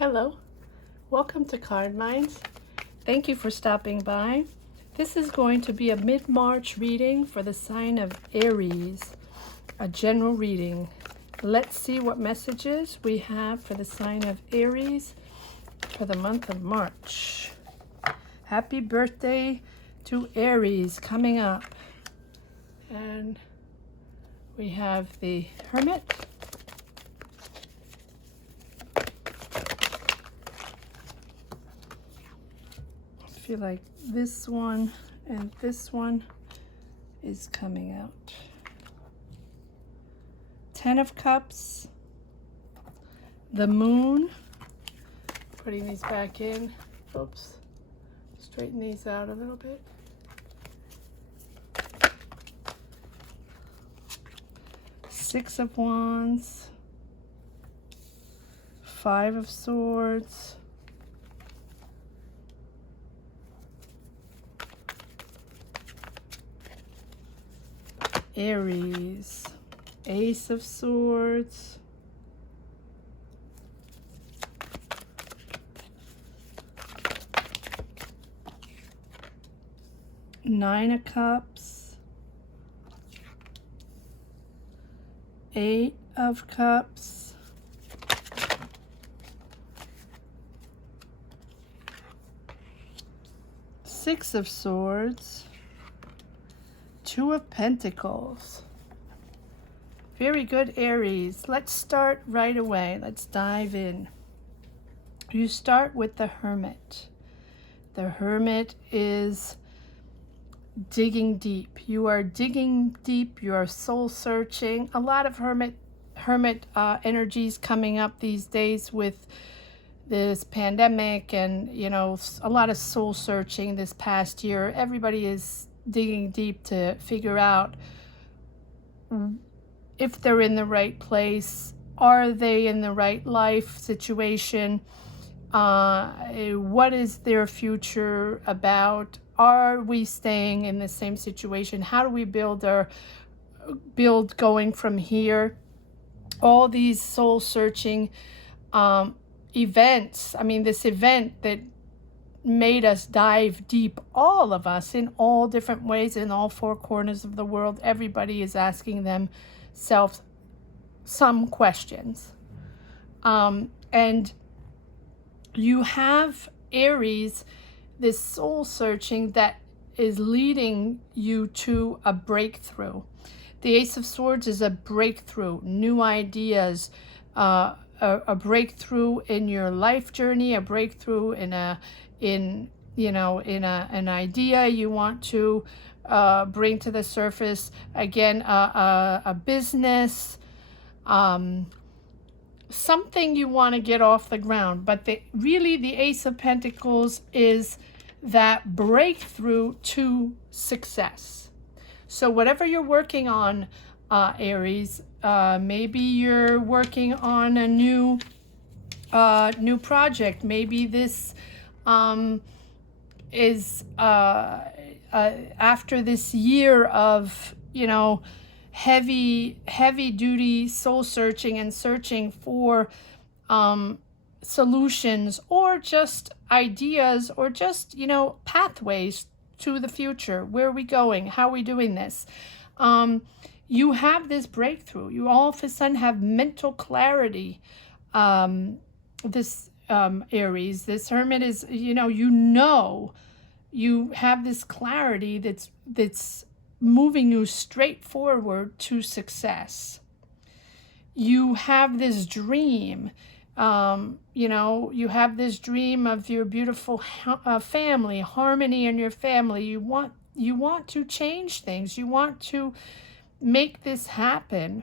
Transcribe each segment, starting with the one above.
Hello, welcome to Card Minds. Thank you for stopping by. This is going to be a mid-March reading for the sign of Aries, a general reading. Let's see what messages we have for the sign of Aries for the month of March. Happy birthday to Aries coming up. And we have the Hermit, I feel like this one and this one is coming out. 10 of Cups, the Moon, putting these back in. Oops, straighten these out a little bit. Six of Wands, Five of Swords, Aries, Ace of Swords, Nine of Cups, Eight of Cups, Six of Swords, Two of Pentacles. Very good, Aries. Let's start right away. Let's dive in. You start with the Hermit. The Hermit is digging deep. You are digging deep. You are soul searching. A lot of Hermit energies coming up these days with this pandemic, and a lot of soul searching this past year. Everybody is digging deep to figure out if they're in the right place. Are they in the right life situation? What is their future about? Are we staying in the same situation? How do we build going from here? All these soul searching events. I mean, this event that made us dive deep, all of us, in all different ways, in all four corners of the world. Everybody is asking themselves some questions. And you have Aries, this soul searching that is leading you to a breakthrough. The Ace of Swords is a breakthrough, new ideas, a breakthrough in your life journey, a breakthrough in an idea you want to bring to the surface. Again, a business, something you want to get off the ground. But really the Ace of Pentacles is that breakthrough to success. So whatever you're working on, Aries, maybe you're working on a new project. Maybe this is after this year of heavy duty soul searching and searching for solutions, or just ideas, or just pathways to the future. Where are we going? How are we doing this? You have this breakthrough. You all of a sudden have mental clarity. This Aries, this Hermit is, you have this clarity that's moving you straight forward to success. You have this dream. You have this dream of your beautiful family, harmony in your family. You want to change things. You want to make this happen.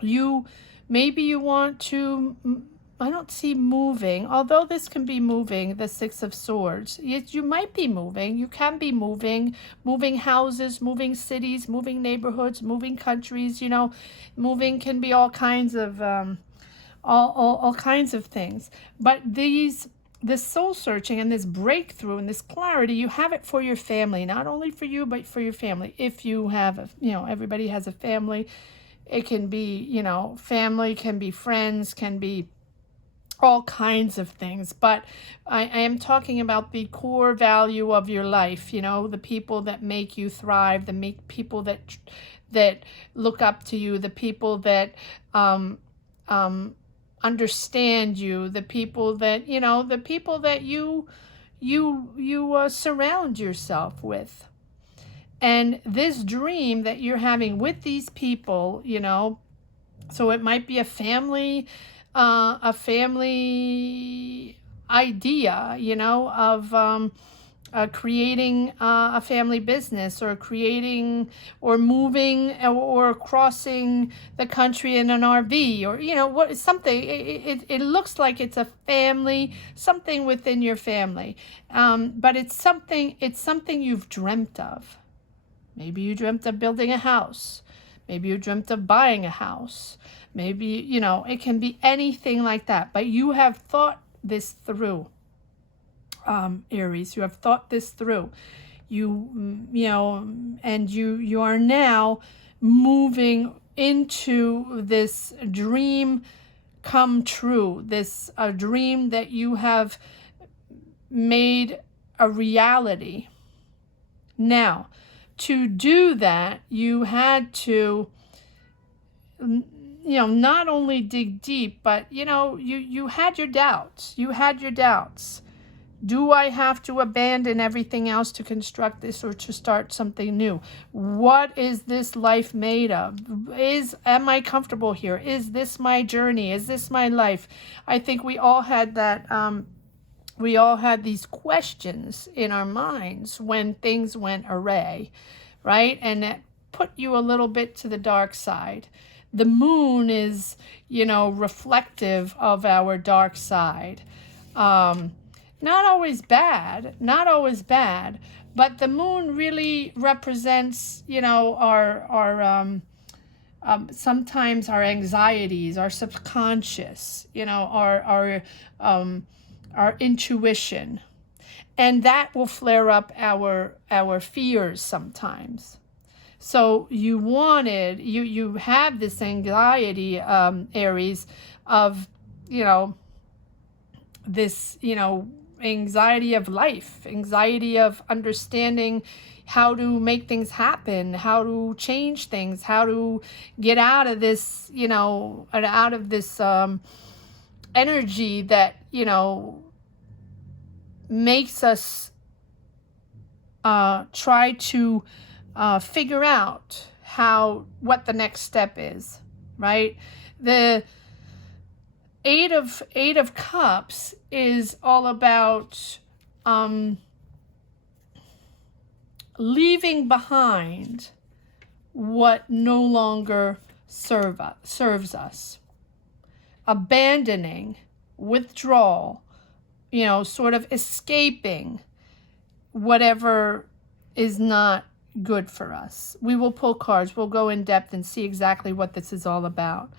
Maybe you want to, I don't see moving, although this can be moving, the Six of Swords. You might be moving. You can be moving houses, moving cities, moving neighborhoods, moving countries. Moving can be all kinds of all kinds of things. But this soul searching and this breakthrough and this clarity, you have it for your family, not only for you, but for your family. If you have everybody has a family. It can be, family, can be friends, can be all kinds of things, but I am talking about the core value of your life, the people that make you thrive, people that look up to you, the people that understand you, the people that you surround yourself with. And this dream that you're having with these people, so it might be a family idea, of creating a family business, or creating or moving or crossing the country in an RV, or what something. It looks like it's a family, something within your family, but it's something you've dreamt of. Maybe you dreamt of building a house. Maybe you dreamt of buying a house. Maybe, it can be anything like that. But you have thought this through, Aries. You have thought this through. And you are now moving into this dream come true. This dream that you have made a reality. Now, to do that, you had to, not only dig deep, but, you had your doubts. You had your doubts. Do I have to abandon everything else to construct this, or to start something new? What is this life made of? Am I comfortable here? Is this my journey? Is this my life? I think we all had that, we all had these questions in our minds when things went awry, right? And it put you a little bit to the dark side. The moon is, reflective of our dark side. Not always bad, but the moon really represents, our sometimes our anxieties, our subconscious, our intuition, and that will flare up our fears sometimes. So you have this anxiety, Aries, of this anxiety of life, anxiety of understanding how to make things happen, how to change things, how to get out of this, energy that makes us try to figure out what the next step is, right? The Eight of Cups is all about leaving behind what no longer serves us, abandoning, withdrawal, sort of escaping whatever is not good for us. We will pull cards. We'll go in depth and see exactly what this is all about.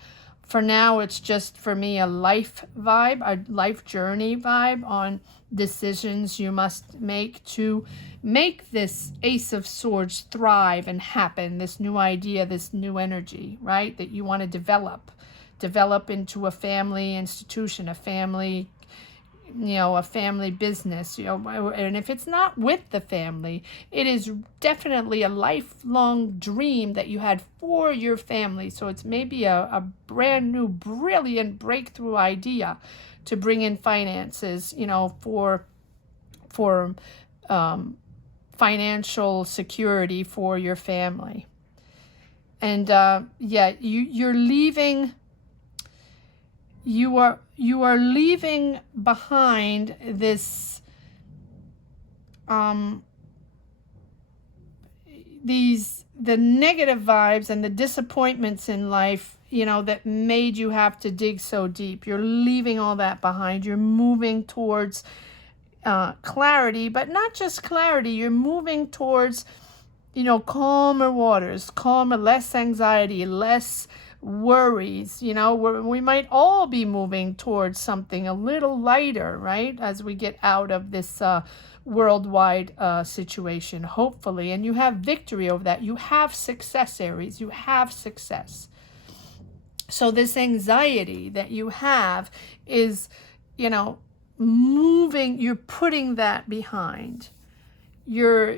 For now, it's just, for me, a life vibe, a life journey vibe on decisions you must make to make this Ace of Swords thrive and happen, this new idea, this new energy, right, that you want to develop into a family institution, a family business, and if it's not with the family, it is definitely a lifelong dream that you had for your family. So it's maybe a brand new, brilliant breakthrough idea to bring in finances, for financial security for your family. And you're leaving. You are leaving behind this the negative vibes and the disappointments in life, that made you have to dig so deep. You're leaving all that behind. You're moving towards clarity, but not just clarity. You're moving towards, calmer waters, less anxiety, less worries. We might all be moving towards something a little lighter, right, as we get out of this worldwide situation, hopefully. And you have victory over that. You have success, Aries. You have success. So this anxiety that you have is you're putting that behind. Your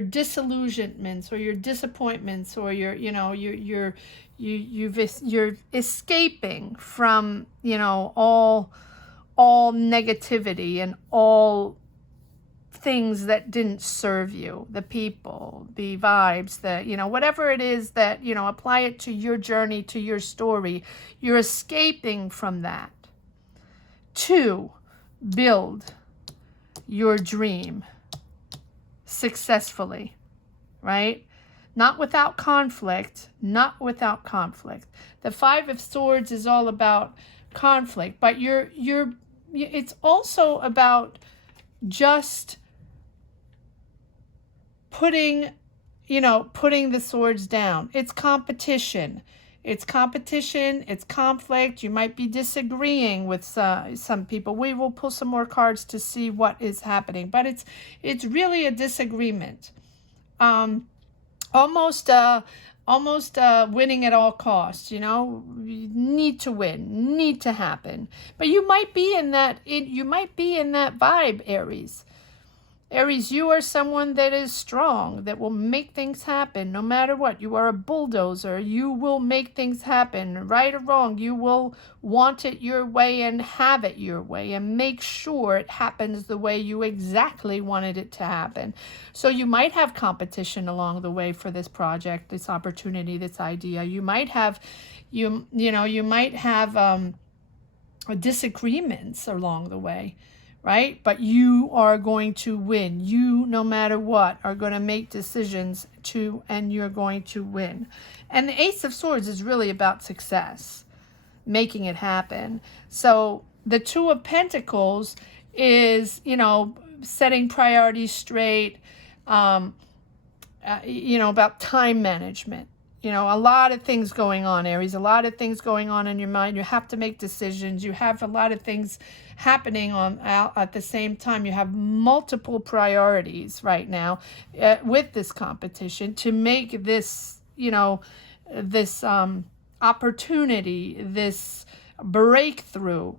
disillusionments or your disappointments or you're escaping from, all negativity and all things that didn't serve you, the people, the vibes, whatever it is that, apply it to your journey, to your story. You're escaping from that to build your dream successfully, right? Not without conflict, not without conflict. The Five of Swords is all about conflict, but it's also about just putting the swords down. It's competition. It's conflict. You might be disagreeing with some people. We will pull some more cards to see what is happening, but it's really a disagreement. Almost winning at all costs. You need to win, need to happen. But you might be in that vibe, Aries. Aries, you are someone that is strong, that will make things happen no matter what. You are a bulldozer. You will make things happen, right or wrong. You will want it your way and have it your way and make sure it happens the way you exactly wanted it to happen. So you might have competition along the way for this project, this opportunity, this idea. You might have, disagreements along the way. Right? But you are going to win. You, no matter what, are going to make decisions and you're going to win. And the Ace of Swords is really about success, making it happen. So the Two of Pentacles is, setting priorities straight, about time management. A lot of things going on, Aries, a lot of things going on in your mind. You have to make decisions. You have a lot of things happening at the same time. You have multiple priorities right now with this competition to make this, this opportunity, this breakthrough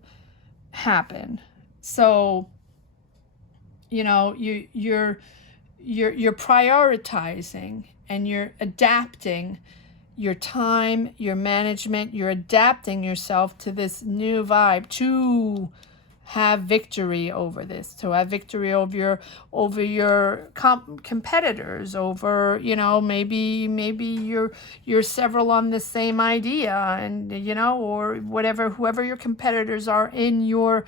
happen. So, you're prioritizing and you're adapting your time, your management, you're adapting yourself to this new vibe to have victory over this, to have victory over your competitors, over, maybe you're several on the same idea and, or whoever your competitors are in your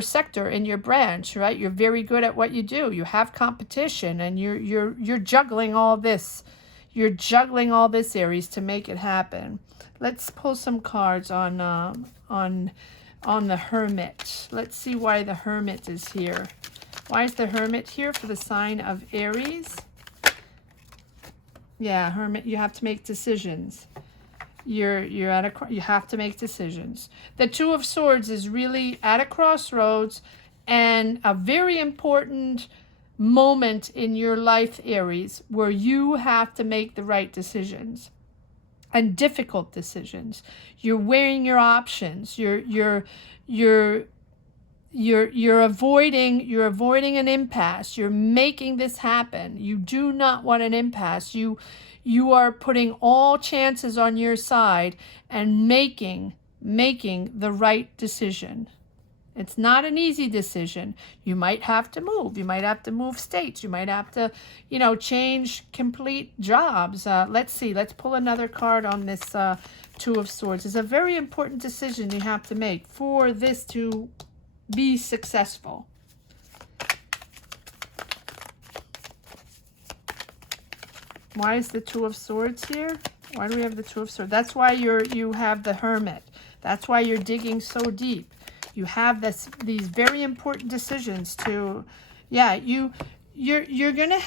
sector, in your branch, right? You're very good at what you do. You have competition and you're juggling all this. You're juggling all this, Aries, to make it happen. Let's pull some cards on the Hermit. Let's see why the Hermit is here. Why is the Hermit here for the sign of Aries? Yeah, Hermit, you have to make decisions. You have to make decisions. The Two of Swords is really at a crossroads and a very important moment in your life, Aries, where you have to make the right decisions and difficult decisions. You're weighing your options. You're avoiding an impasse. You're making this happen. You do not want an impasse. You are putting all chances on your side and making the right decision. It's not an easy decision. You might have to move. You might have to move states. You might have to, change complete jobs. Let's see. Let's pull another card on this Two of Swords. It's a very important decision you have to make for this to be successful. Why is the Two of Swords here? Why do we have the Two of Swords? That's why you have the Hermit. That's why you're digging so deep. You have these very important decisions to, you're gonna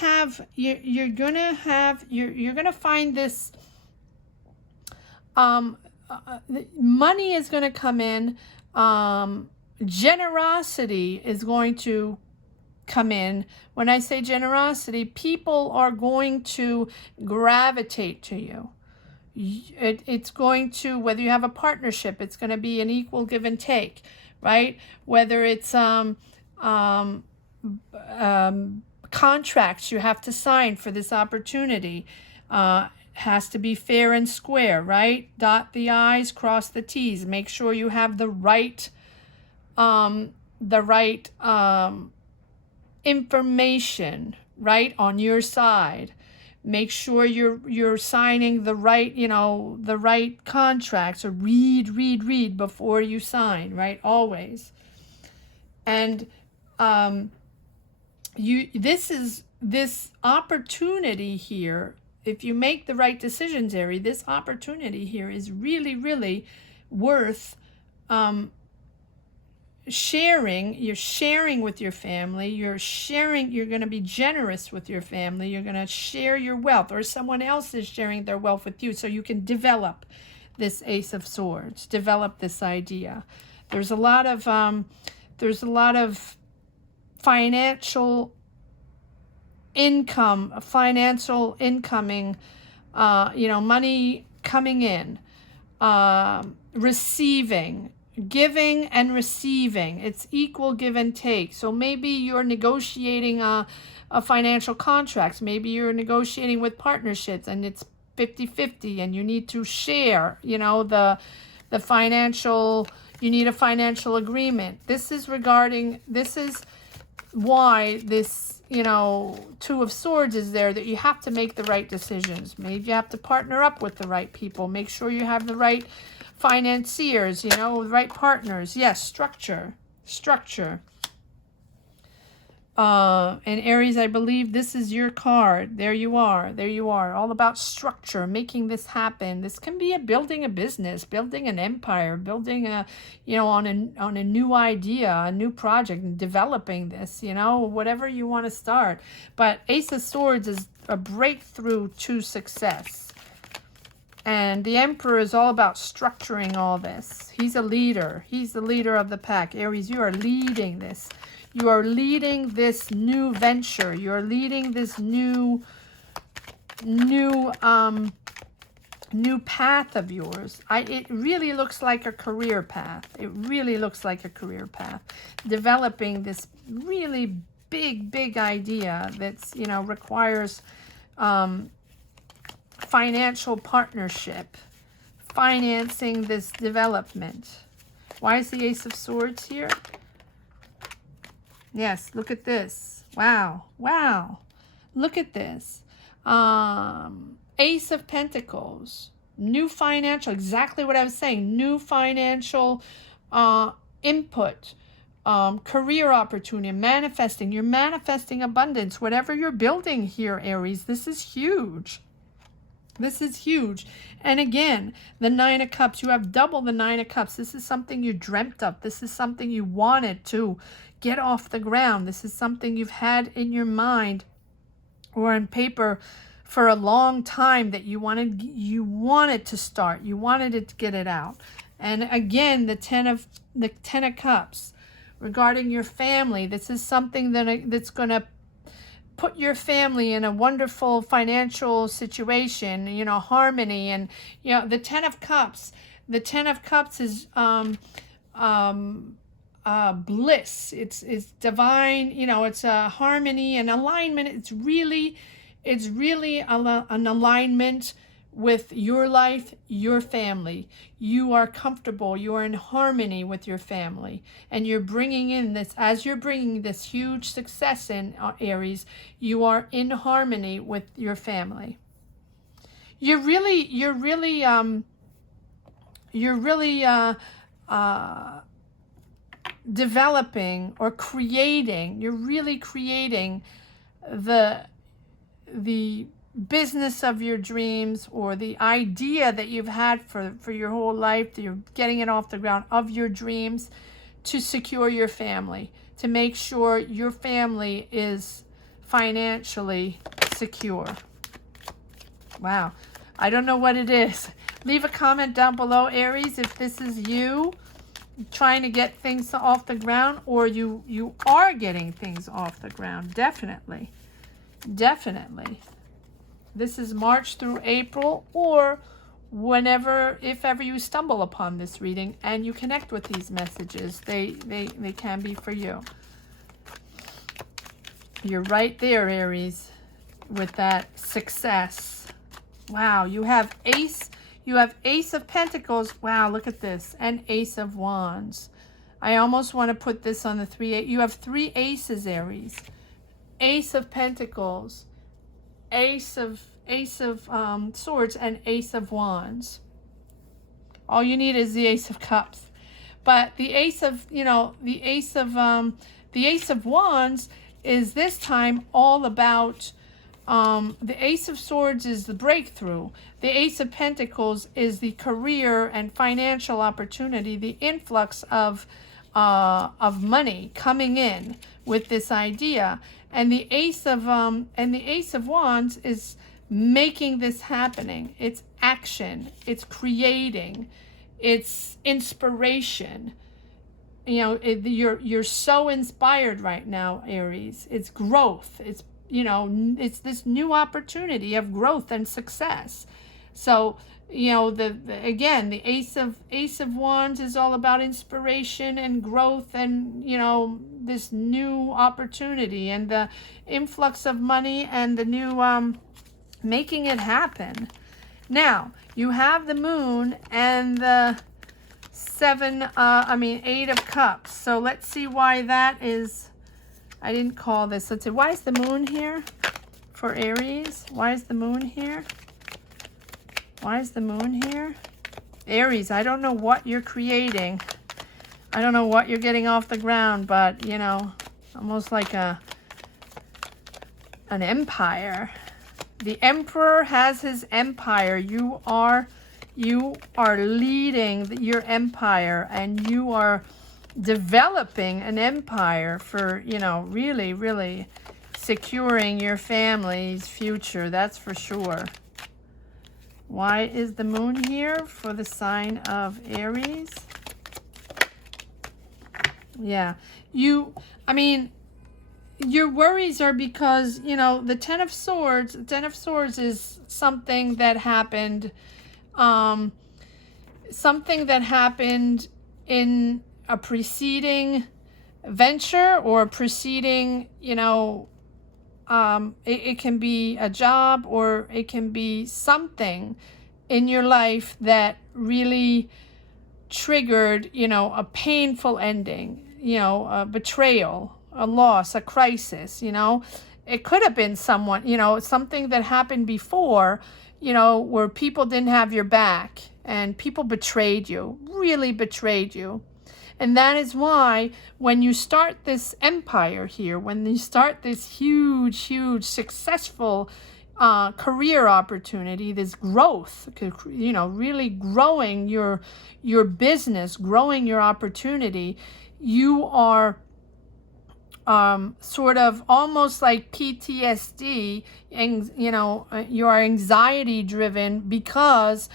find this. Money is gonna come in. Generosity is going to come in. When I say generosity, people are going to gravitate to you. It's going to, whether you have a partnership, it's going to be an equal give and take, right? Whether it's contracts you have to sign for this opportunity, has to be fair and square, right? Dot the I's, cross the T's. Make sure you have the right information, right, on your side. Make sure you're signing the right, the right contracts, or read before you sign, right? Always. And this opportunity here, if you make the right decisions, Aries, this opportunity here is really, really worth sharing. You're sharing with your family. You're going to be generous with your family. You're going to share your wealth, or someone else is sharing their wealth with you, so you can develop this Ace of Swords, develop this idea. There's a lot of financial incoming, money coming in, receiving, giving and receiving. It's equal give and take. So maybe you're negotiating a financial contracts. Maybe you're negotiating with partnerships and it's 50-50 and you need to share, the financial, you need a financial agreement. This is why this, Two of Swords is there, that you have to make the right decisions. Maybe you have to partner up with the right people. Make sure you have the right financiers, the right partners. Yes, structure. And Aries, I believe this is your card. There you are. All about structure, making this happen. This can be building a business, building an empire, building on a new idea, a new project, and developing this, whatever you want to start. But Ace of Swords is a breakthrough to success. And the Emperor is all about structuring all this. He's a leader. He's the leader of the pack. Aries, you are leading this. You are leading this new venture. You are leading this new path of yours. It really looks like a career path. Developing this really big idea that's, requires financial partnership, financing this development. Why is the Ace of Swords here? Yes, look at this. Wow. Look at this. Ace of Pentacles. New financial, exactly what I was saying. New financial input. Career opportunity, manifesting. You're manifesting abundance. Whatever you're building here, Aries, this is huge. And again, the Nine of Cups, you have double the Nine of Cups. This is something you dreamt of. This is something you wanted to get off the ground. This is something you've had in your mind or on paper for a long time that you wanted to start. You wanted to get it out. And again, the Ten of Cups regarding your family. This is something that's going to put your family in a wonderful financial situation, harmony. And, the Ten of Cups is bliss. It's divine, it's a harmony and alignment. It's really an alignment with your life, your family. You are comfortable, you are in harmony with your family, and you're bringing in this, as you're bringing this huge success in, Aries, you are in harmony with your family. You're really developing or creating, you're really creating the business of your dreams, or the idea that you've had for your whole life, that you're getting it off the ground, of your dreams, to secure your family, to make sure your family is financially secure. Wow. I don't know what it is. Leave a comment down below, Aries, if this is you trying to get things off the ground, or you are getting things off the ground. Definitely. This is March through April, or if ever you stumble upon this reading and you connect with these messages, they can be for you. You're right there, Aries, with that success. Wow, you have Ace of Pentacles. Wow, look at this. And Ace of Wands. I almost want to put this on the 3. You have 3 aces, Aries. Ace of Pentacles, Ace of Swords, and Ace of Wands. All you need is the Ace of Cups. But the Ace of, the Ace of Wands is this time all about, the Ace of Swords is the breakthrough. The Ace of Pentacles is the career and financial opportunity, the influx of money coming in with this idea. And the Ace of Wands is making this happening. It's action. It's creating. It's inspiration. You're so inspired right now, Aries. It's growth. It's it's this new opportunity of growth and success. So again, the Ace of Wands is all about inspiration and growth and this new opportunity and the influx of money and the new making it happen. Now you have the Moon and the 8 of Cups. So let's see why that is. I didn't call this. Let's see. Why is the Moon here for Aries? Why is the Moon here? Why is the Moon here? Aries, I don't know what you're creating. I don't know what you're getting off the ground, but, almost like an empire. The Emperor has his empire. You are leading your empire, and you are developing an empire for, really, really securing your family's future. That's for sure. Why is the Moon here for the sign of Aries? Yeah. Your worries are because, the Ten of Swords is something that happened, in a preceding venture or a preceding, it can be a job or it can be something in your life that really triggered, a painful ending, a betrayal, a loss, a crisis, It could have been someone, something that happened before, where people didn't have your back and people betrayed you, really betrayed you. And that is why when you start this empire here, when you start this huge, huge, successful career opportunity, this growth, really growing your business, growing your opportunity, you are sort of almost like PTSD, and you are anxiety driven because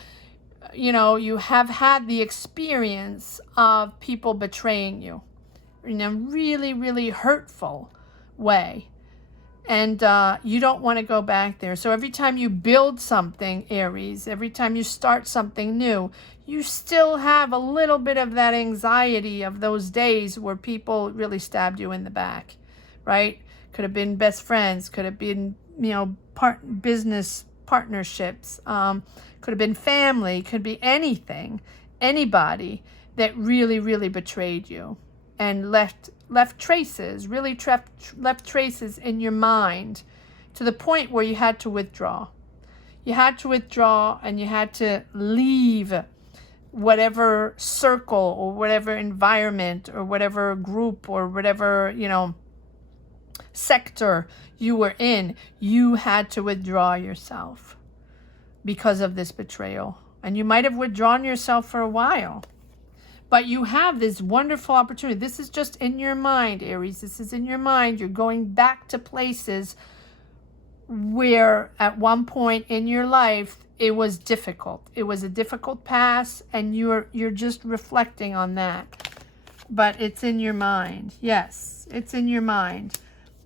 you have had the experience of people betraying you in a really, really hurtful way. And you don't want to go back there. So every time you build something, Aries, every time you start something new, you still have a little bit of that anxiety of those days where people really stabbed you in the back, right? Could have been best friends, could have been, business partnerships, could have been family, could be anything, anybody that really, really betrayed you and left traces, really left traces in your mind to the point where you had to withdraw. You had to withdraw and you had to leave whatever circle or whatever environment or whatever group or whatever, sector you were in. You had to withdraw yourself because of this betrayal. And you might have withdrawn yourself for a while. But you have this wonderful opportunity. This is just in your mind, Aries. This is in your mind. You're going back to places where at one point in your life it was difficult. It was a difficult past, and you're just reflecting on that. But it's in your mind. Yes, it's in your mind.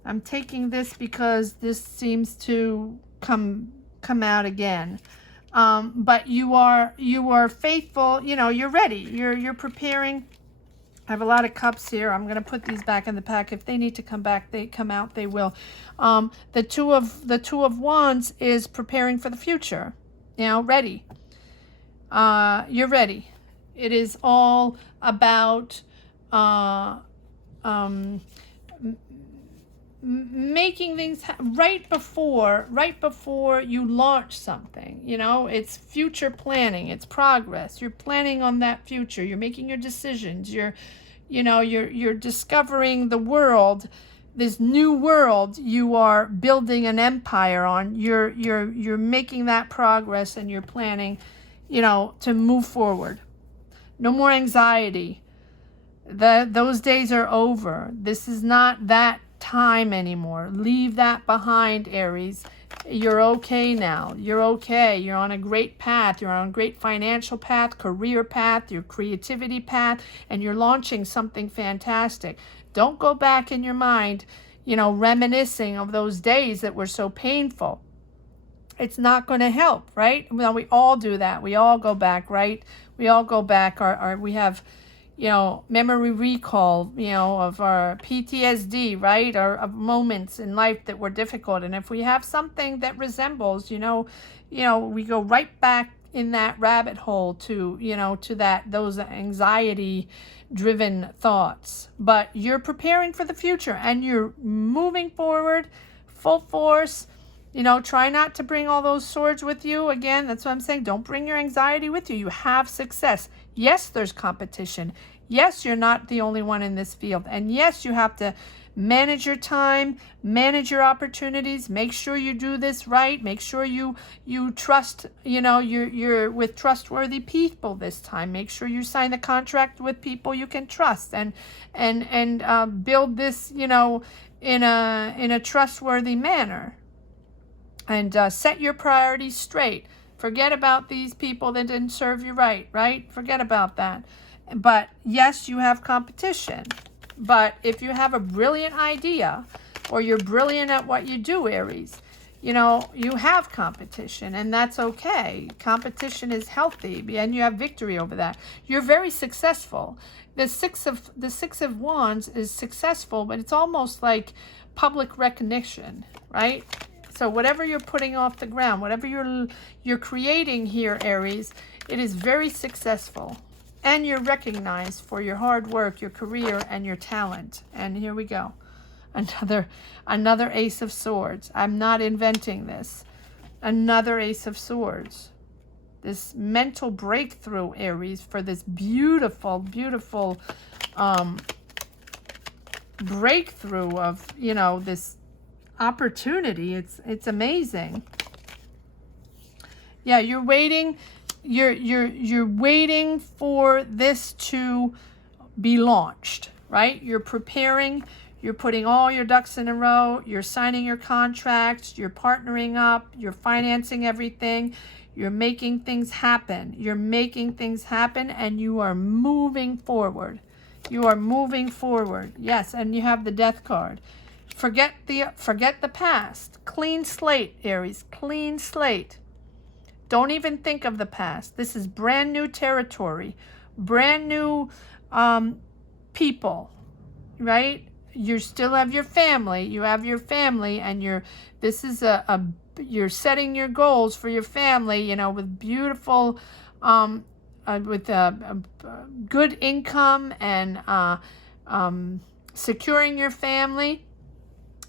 I'm taking this because this seems to come out again. But you are faithful. You know, you're ready. You're preparing. I have a lot of cups here. I'm going to put these back in the pack. If they need to come back, they come out, they will. The two of wands is preparing for the future. You know, ready. You're ready. It is all about making things right before you launch something. You know, it's future planning, it's progress. You're planning on that future. You're making your decisions. You're discovering the world, this new world you are building an empire on. You're making that progress, and you're planning, to move forward. No more anxiety. Those days are over. This is not that time anymore. Leave that behind, Aries. You're okay now. You're okay. You're on a great path. You're on a great financial path, career path, your creativity path, and you're launching something fantastic. Don't go back in your mind, reminiscing of those days that were so painful. It's not going to help, right? Well, we all do that. We all go back, right? We all go back. We have memory recall, of our PTSD, right? Or of moments in life that were difficult. And if we have something that resembles, we go right back in that rabbit hole to those anxiety driven thoughts. But you're preparing for the future, and you're moving forward full force. Try not to bring all those swords with you. Again, that's what I'm saying. Don't bring your anxiety with you. You have success. Yes, there's competition. Yes, you're not the only one in this field. And yes, you have to manage your time, manage your opportunities, make sure you do this right, make sure you trust, you're with trustworthy people this time. Make sure you sign the contract with people you can trust, and build this, in a trustworthy manner. And set your priorities straight. Forget about these people that didn't serve you right? Forget about that. But yes, you have competition. But if you have a brilliant idea, or you're brilliant at what you do, Aries, you have competition, and that's okay. Competition is healthy, and you have victory over that. You're very successful. The six of wands is successful, but it's almost like public recognition, right? So whatever you're putting off the ground, whatever you're creating here, Aries, it is very successful. And you're recognized for your hard work, your career, and your talent. And here we go. Another Ace of Swords. I'm not inventing this. Another Ace of Swords. This mental breakthrough, Aries, for this beautiful, beautiful breakthrough of, this opportunity. It's amazing. Yeah, you're waiting. You're waiting for this to be launched, right? You're preparing. You're putting all your ducks in a row. You're signing your contracts. You're partnering up. You're financing everything. You're making things happen. You're making things happen, and you are moving forward. You are moving forward. Yes, and you have the Death card. Forget the past. Clean slate, Aries. Clean slate. Don't even think of the past. This is brand new territory. Brand new people, right? You still have your family. You have your family, and you're setting your goals for your family, with beautiful, with a good income, and securing your family.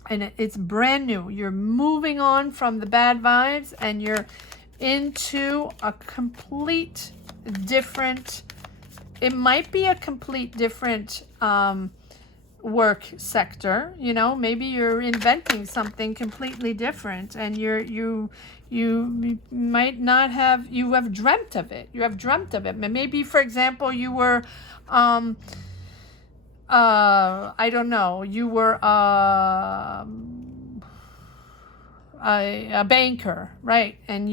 And it's brand new. You're moving on from the bad vibes, and you're into a complete different, it might be a complete different work sector. Maybe you're inventing something completely different, and you might not have, you have dreamt of it. Maybe, for example, you were I don't know, you were a banker, right? And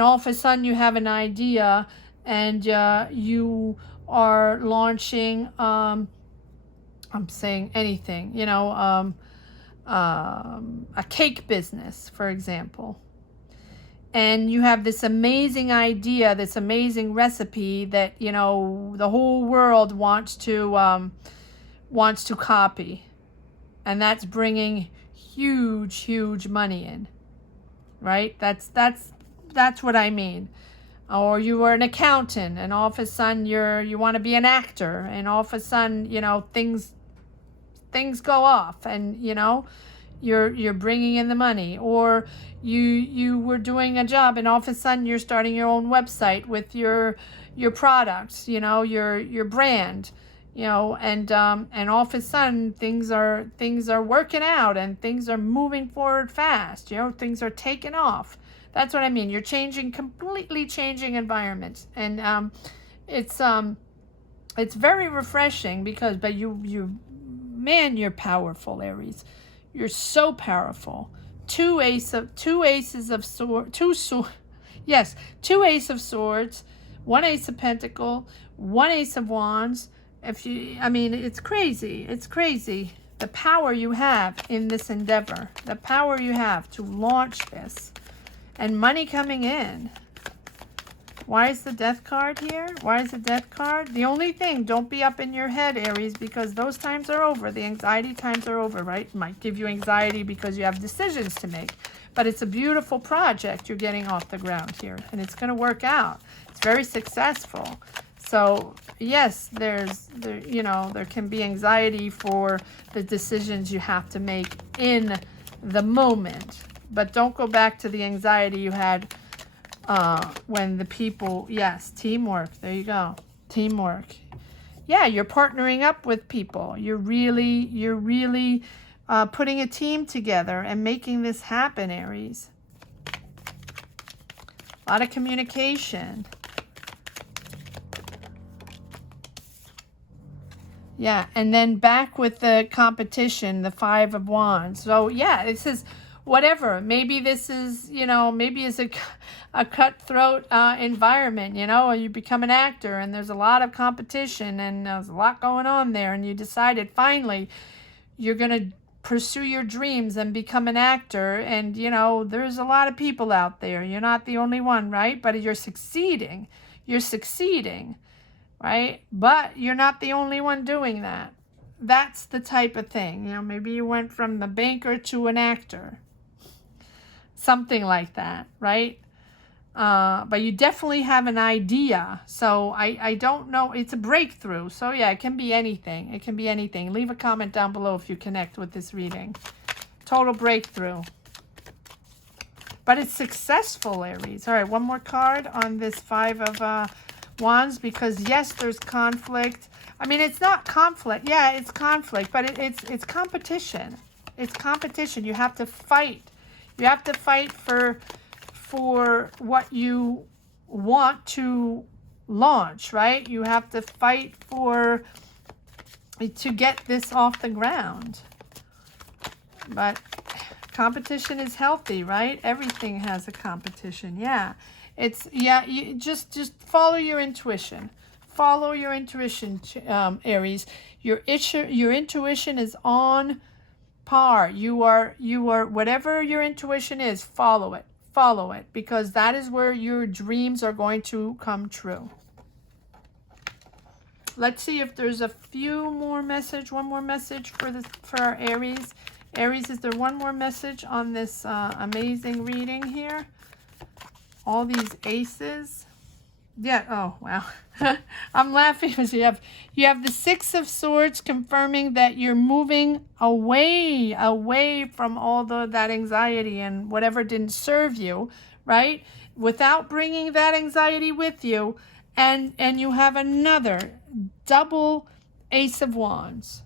all of a sudden you have an idea, and you are launching, I'm saying anything, a cake business, for example. and you have this amazing idea, this amazing recipe that, you know, the whole world wants to copy, and that's bringing huge money in, right? That's what I mean. Or you are an accountant, and all of a sudden you want to be an actor, and all of a sudden, you know, things go off, and, you know, you're bringing in the money. Or you were doing a job, and all of a sudden you're starting your own website with your products, you know, your brand, you know, and all of a sudden things are working out, and things are moving forward fast, you know, things are taking off. That's what I mean. You're completely changing environments, and it's very refreshing, because, but man, you're powerful, Aries. You're so powerful. Two ace of swords, one ace of pentacle, one ace of wands. I mean, it's crazy. It's crazy. The power you have in this endeavor, the power you have to launch this, and money coming in. Why is the death card here? Why is the death card? The only thing, don't be up in your head, Aries, because those times are over. The anxiety times are over, right? It might give you anxiety because you have decisions to make. But it's a beautiful project you're getting off the ground here, and it's going to work out. It's very successful. So, yes, there can be anxiety for the decisions you have to make in the moment. But don't go back to the anxiety you had when the people, yes, teamwork, there you go, teamwork. Yeah, you're partnering up with people. You're really putting a team together and making this happen, Aries. A lot of communication. Yeah, and then back with the competition, the Five of Wands. So, yeah, it says, whatever, maybe this is, you know, maybe it's a cutthroat environment, you know, or you become an actor and there's a lot of competition and there's a lot going on there, and you decided finally you're going to pursue your dreams and become an actor, and, you know, there's a lot of people out there. You're not the only one, right? But you're succeeding, right? But you're not the only one doing that. That's the type of thing, you know, maybe you went from the banker to an actor. Something like that, right? But you definitely have an idea. So I don't know. It's a breakthrough. So yeah, it can be anything. It can be anything. Leave a comment down below if you connect with this reading. Total breakthrough. But it's successful, Aries. All right, one more card on this Five of Wands, because yes, there's conflict. I mean, it's not conflict. Yeah, it's conflict, but it's competition. It's competition. You have to fight. You have to fight for what you want to launch, right? You have to fight to get this off the ground. But competition is healthy, right? Everything has a competition. Yeah. You just follow your intuition. Follow your intuition, Aries. Your intuition is on par. You are whatever your intuition is, follow it, because that is where your dreams are going to come true. Let's see if there's one more message for our Aries. Aries, is there one more message on this amazing reading here? All these aces. Yeah, oh wow. I'm laughing because you have the Six of Swords, confirming that you're moving away from all that anxiety and whatever didn't serve you, right? Without bringing that anxiety with you, and you have another double Ace of Wands.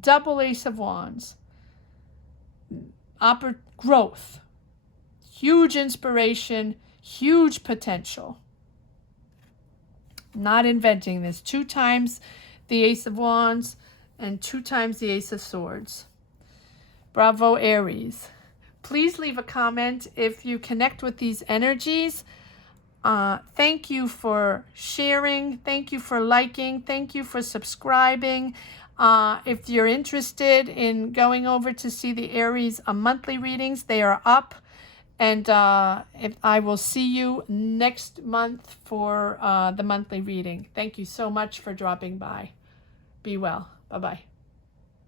Double Ace of Wands. Growth. Huge inspiration, huge potential. Not inventing this. 2 times the Ace of Wands and 2 times the Ace of Swords. Bravo, Aries. Please leave a comment if you connect with these energies. Thank you for sharing. Thank you for liking. Thank you for subscribing. If you're interested in going over to see the Aries monthly readings, they are up. And if I will see you next month for the monthly reading. Thank you so much for dropping by. Be well. Bye-bye.